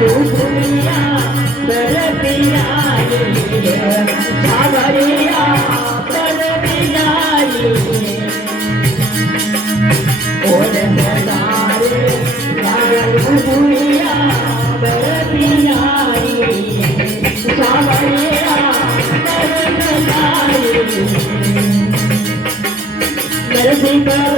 दुनिया सरदिया सावरिया सरदिया और सदारे दुनिया सरदिया सावरिया सरदिया सरदिया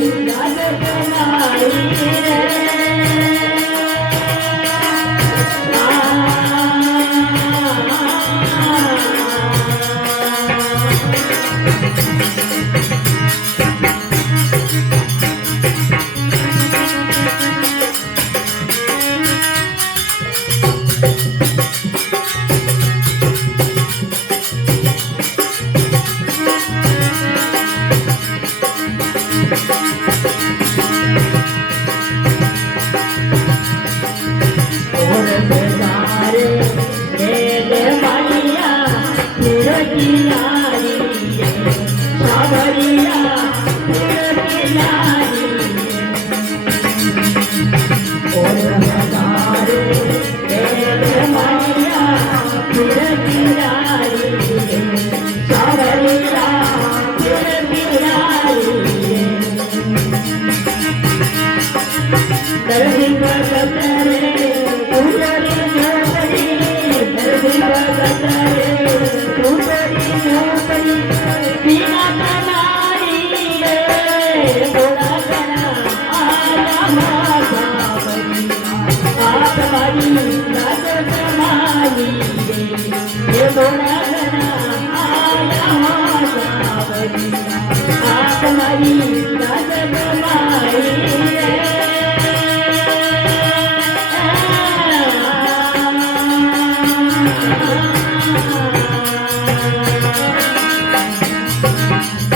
Amén.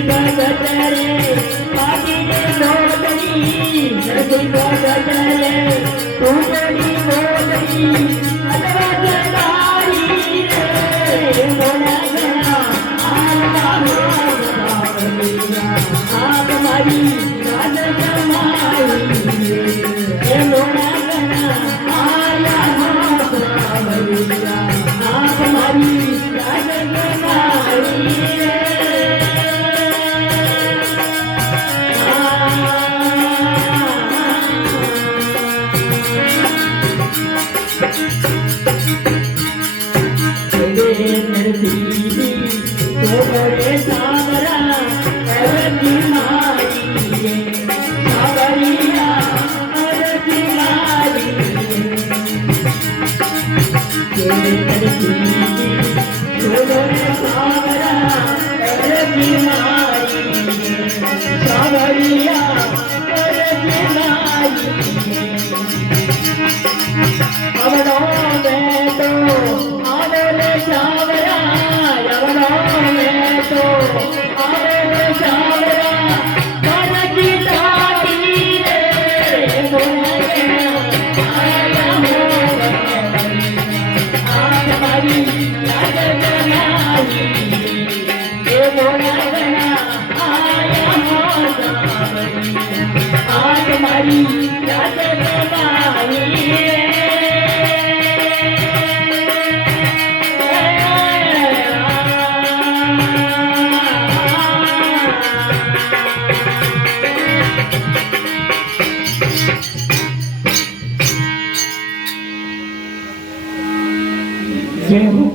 ભગતરે પાટીને આ મારી আমার defendo